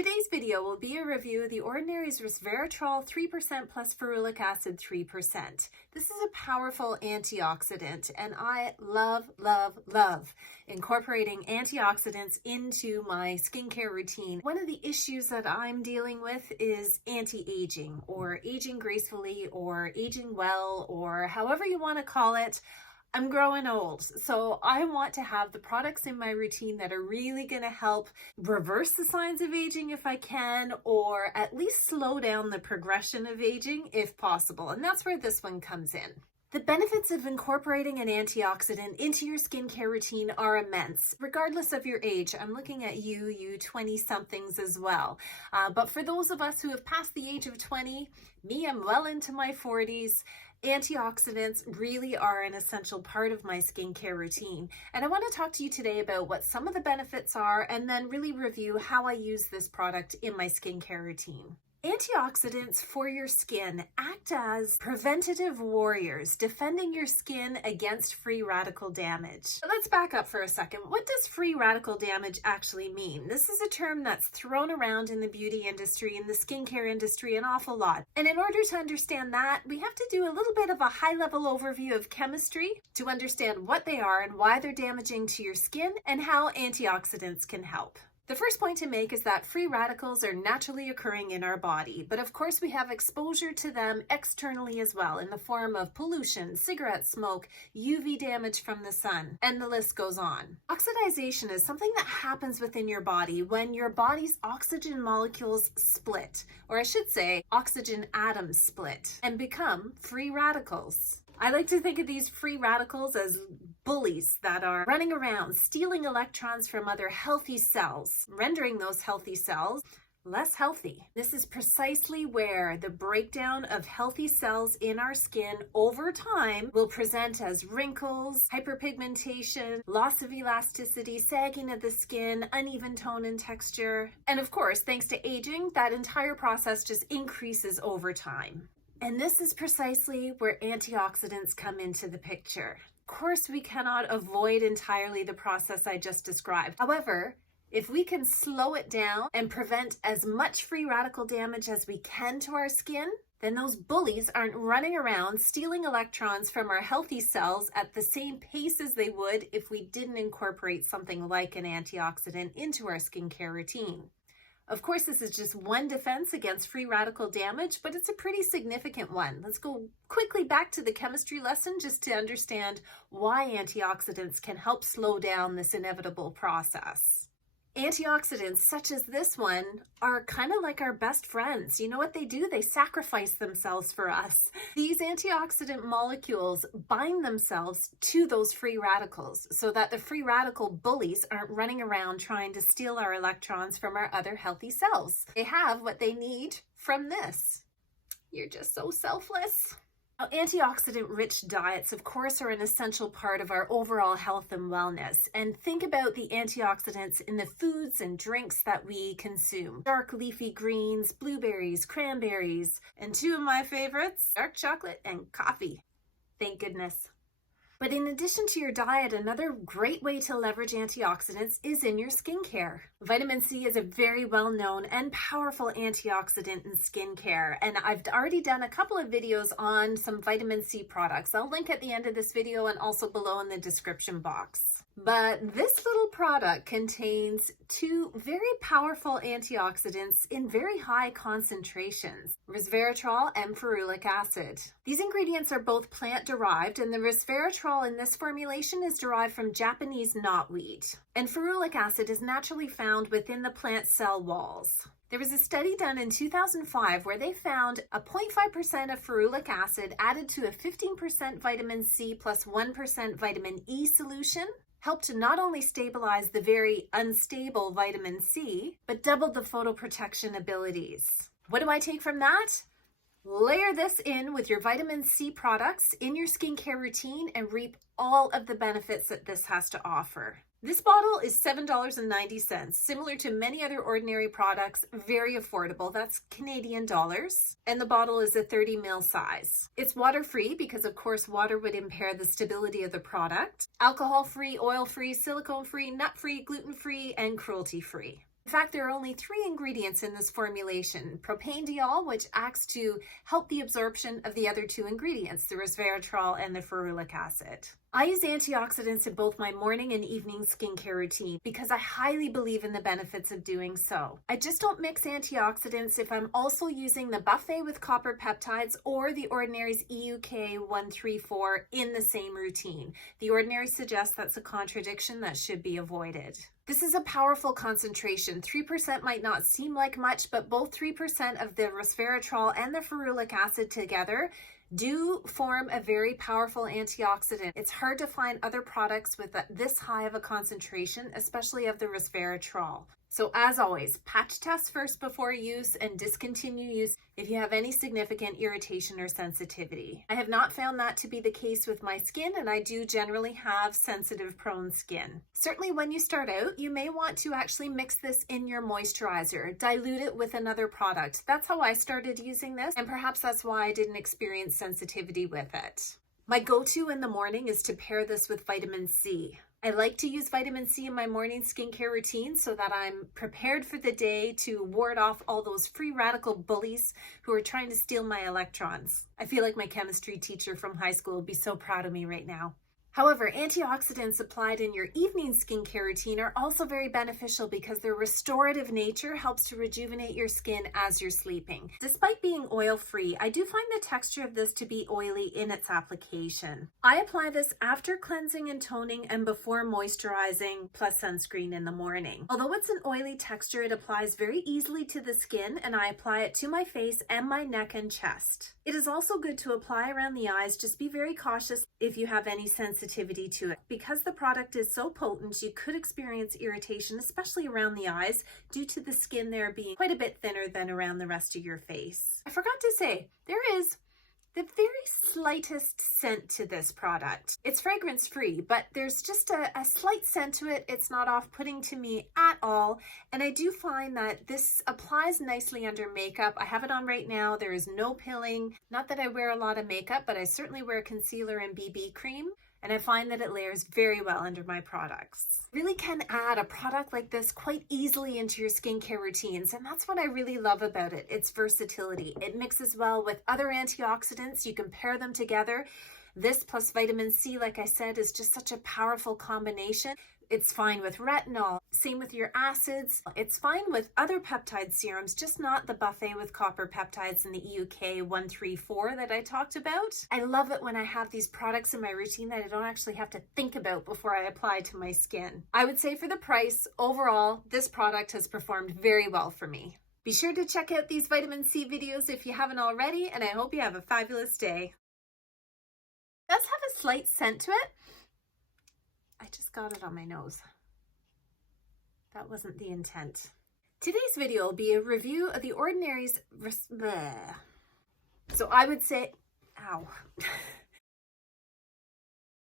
Today's video will be a review of the Ordinary's Resveratrol 3% plus ferulic acid 3%. This is a powerful antioxidant, and I love incorporating antioxidants into my skincare routine. One of the issues that I'm dealing with is anti-aging, or aging gracefully, or aging well, or however you want to call it. I'm growing old, so I want to have the products in my routine that are really going to help reverse the signs of aging if I can, or at least slow down the progression of aging if possible. And that's where this one comes in. The benefits of incorporating an antioxidant into your skincare routine are immense, regardless of your age. I'm looking at you 20-somethings as well. But for those of us who have passed the age of 20, me, I'm well into my 40s, antioxidants really are an essential part of my skincare routine. And I want to talk to you today about what some of the benefits are and then really review how I use this product in my skincare routine. Antioxidants for your skin act as preventative warriors, defending your skin against free radical damage. But let's back up for a second. What does free radical damage actually mean? This is a term that's thrown around in the beauty industry, in the skincare industry, an awful lot. And in order to understand that, we have to do a little bit of a high-level overview of chemistry to understand what they are and why they're damaging to your skin and how antioxidants can help. The first point to make is that free radicals are naturally occurring in our body, but of course we have exposure to them externally as well in the form of pollution, cigarette smoke, UV damage from the sun, and the list goes on. Oxidization is something that happens within your body when your body's oxygen molecules split, or I should say oxygen atoms split, and become free radicals. I like to think of these free radicals as bullies that are running around, stealing electrons from other healthy cells, rendering those healthy cells less healthy. This is precisely where the breakdown of healthy cells in our skin over time will present as wrinkles, hyperpigmentation, loss of elasticity, sagging of the skin, uneven tone and texture. And of course, thanks to aging, that entire process just increases over time. And this is precisely where antioxidants come into the picture. Of course, we cannot avoid entirely the process I just described. However, if we can slow it down and prevent as much free radical damage as we can to our skin, then those bullies aren't running around stealing electrons from our healthy cells at the same pace as they would if we didn't incorporate something like an antioxidant into our skincare routine. Of course, this is just one defense against free radical damage, but it's a pretty significant one. Let's go quickly back to the chemistry lesson just to understand why antioxidants can help slow down this inevitable process. Antioxidants, such as this one, are kind of like our best friends. You know what they do? They sacrifice themselves for us. These antioxidant molecules bind themselves to those free radicals so that the free radical bullies aren't running around trying to steal our electrons from our other healthy cells. They have what they need from this. You're just so selfless. Now, antioxidant-rich diets, of course, are an essential part of our overall health and wellness. And think about the antioxidants in the foods and drinks that we consume. Dark leafy greens, blueberries, cranberries, and two of my favorites, dark chocolate and coffee. Thank goodness. But in addition to your diet, another great way to leverage antioxidants is in your skincare. Vitamin C is a very well-known and powerful antioxidant in skincare, and I've already done a couple of videos on some vitamin C products. I'll link at the end of this video and also below in the description box. But this little product contains two very powerful antioxidants in very high concentrations, resveratrol and ferulic acid. These ingredients are both plant-derived, and the resveratrol in this formulation is derived from Japanese knotweed. And ferulic acid is naturally found within the plant cell walls. There was a study done in 2005 where they found a 0.5% of ferulic acid added to a 15% vitamin C plus 1% vitamin E solution helped to not only stabilize the very unstable vitamin C, but doubled the photoprotection abilities. What do I take from that? Layer this in with your vitamin C products in your skincare routine and reap all of the benefits that this has to offer. This bottle is $7.90, similar to many other Ordinary products, very affordable. That's Canadian dollars. And the bottle is a 30 ml size. It's water-free because, of course, water would impair the stability of the product. Alcohol-free, oil-free, silicone-free, nut-free, gluten-free, and cruelty-free. In fact, there are only 3 ingredients in this formulation: propanediol, which acts to help the absorption of the other 2 ingredients, the resveratrol and the ferulic acid. I use antioxidants in both my morning and evening skincare routine because I highly believe in the benefits of doing so. I just don't mix antioxidants if I'm also using the buffet with copper peptides or the Ordinary's EUK 134 in the same routine. The Ordinary suggests that's a contradiction that should be avoided. This is a powerful concentration. 3% might not seem like much, but both 3% of the resveratrol and the ferulic acid together do form a very powerful antioxidant. It's hard to find other products with this high of a concentration, especially of the resveratrol. So as always, patch test first before use and discontinue use if you have any significant irritation or sensitivity. I have not found that to be the case with my skin, and I do generally have sensitive prone skin. Certainly when you start out, you may want to actually mix this in your moisturizer, dilute it with another product. That's how I started using this, and perhaps that's why I didn't experience sensitivity with it. My go-to in the morning is to pair this with vitamin C. I like to use vitamin C in my morning skincare routine so that I'm prepared for the day to ward off all those free radical bullies who are trying to steal my electrons. I feel like my chemistry teacher from high school would be so proud of me right now. However, antioxidants applied in your evening skincare routine are also very beneficial because their restorative nature helps to rejuvenate your skin as you're sleeping. Despite being oil-free, I do find the texture of this to be oily in its application. I apply this after cleansing and toning and before moisturizing plus sunscreen in the morning. Although it's an oily texture, it applies very easily to the skin, and I apply it to my face and my neck and chest. It is also good to apply around the eyes. Just be very cautious if you have any sensitivity to it. Because the product is so potent, you could experience irritation, especially around the eyes, due to the skin there being quite a bit thinner than around the rest of your face. I forgot to say, there is the very slightest scent to this product. It's fragrance free, but there's just a slight scent to it. It's not off-putting to me at all. And I do find that this applies nicely under makeup. I have it on right now. There is no pilling. Not that I wear a lot of makeup, but I certainly wear concealer and BB cream. And I find that it layers very well under my products. Really can add a product like this quite easily into your skincare routines, and that's what I really love about it. Its versatility. It mixes well with other antioxidants. You can pair them together. This plus vitamin C, like I said, is just such a powerful combination. It's fine with retinol, same with your acids. It's fine with other peptide serums, just not the buffet with copper peptides and the EUK 134 that I talked about. I love it when I have these products in my routine that I don't actually have to think about before I apply to my skin. I would say for the price, overall, this product has performed very well for me. Be sure to check out these vitamin C videos if you haven't already, and I hope you have a fabulous day. It does have a slight scent to it. I just got it on my nose. That wasn't the intent. Today's video will be a review of the Ordinary's So I would say, ow.